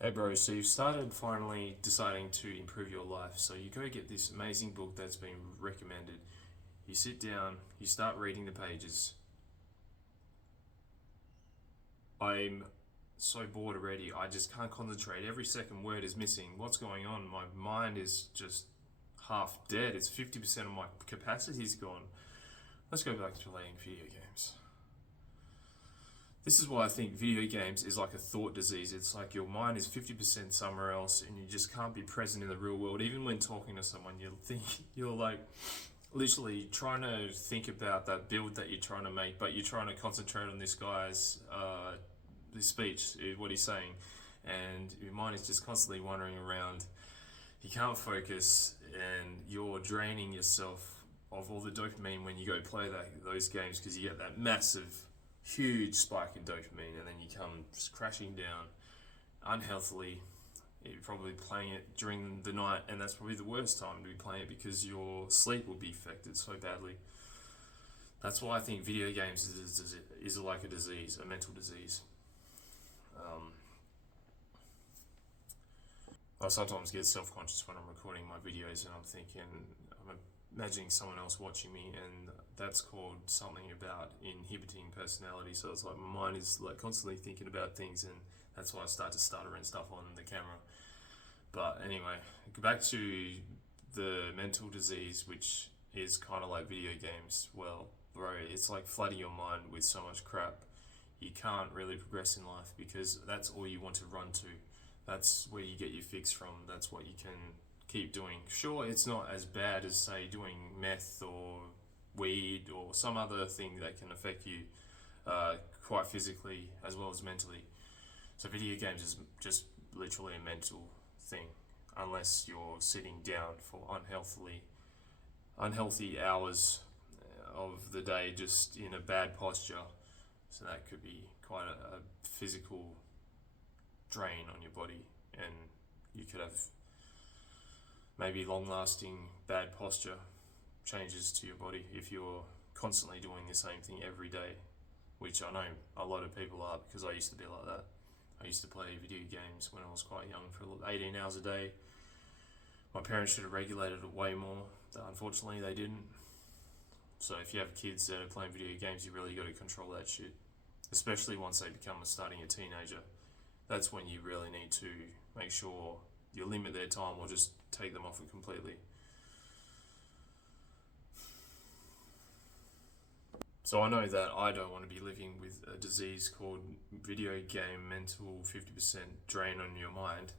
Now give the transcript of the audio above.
Hey bro, so you've started finally deciding to improve your life. So you go get this amazing book that's been recommended. You sit down, you start reading the pages. I'm so bored already. I just can't concentrate. Every second word is missing. What's going on? My mind is just half dead. It's 50% of my capacity's gone. Let's go back to playing video games. This is why I think video games is like a thought disease. It's like your mind is 50% somewhere else and you just can't be present in the real world. Even when talking to someone, you'll think you're like literally trying to think about that build that you're trying to make, but you're trying to concentrate on this guy's speech, what he's saying, and your mind is just constantly wandering around. You can't focus and you're draining yourself of all the dopamine when you go play those games because you get that massive huge spike in dopamine and then you come just crashing down unhealthily. You're probably playing it during the night, and that's probably the worst time to be playing it because your sleep will be affected so badly. That's why I think video games is like a disease, a mental disease. Um, I sometimes get self conscious when I'm recording my videos and I'm imagining someone else watching me, and that's called something about inhibiting personality. So it's like my mind is like constantly thinking about things, and that's why I start to stutter and stuff on the camera. But anyway, back to the mental disease, which is kind of like video games. Well, bro, it's like flooding your mind with so much crap. You can't really progress in life because that's all you want to run to. That's where you get your fix from. That's what you can keep doing. Sure, it's not as bad as, say, doing meth or weed or some other thing that can affect you quite physically as well as mentally. So, video games is just literally a mental thing, unless you're sitting down for unhealthy hours of the day just in a bad posture. So that could be quite a physical drain on your body, and you could have maybe long-lasting bad posture changes to your body if you're constantly doing the same thing every day, which I know a lot of people are because I used to be like that. I used to play video games when I was quite young for 18 hours a day. My parents should have regulated it way more. Unfortunately, they didn't. So if you have kids that are playing video games, you really got to control that shit. Especially once they become starting a teenager. That's when you really need to make sure you limit their time or just take them off it completely. So I know that I don't want to be living with a disease called video game mental 50% drain on your mind.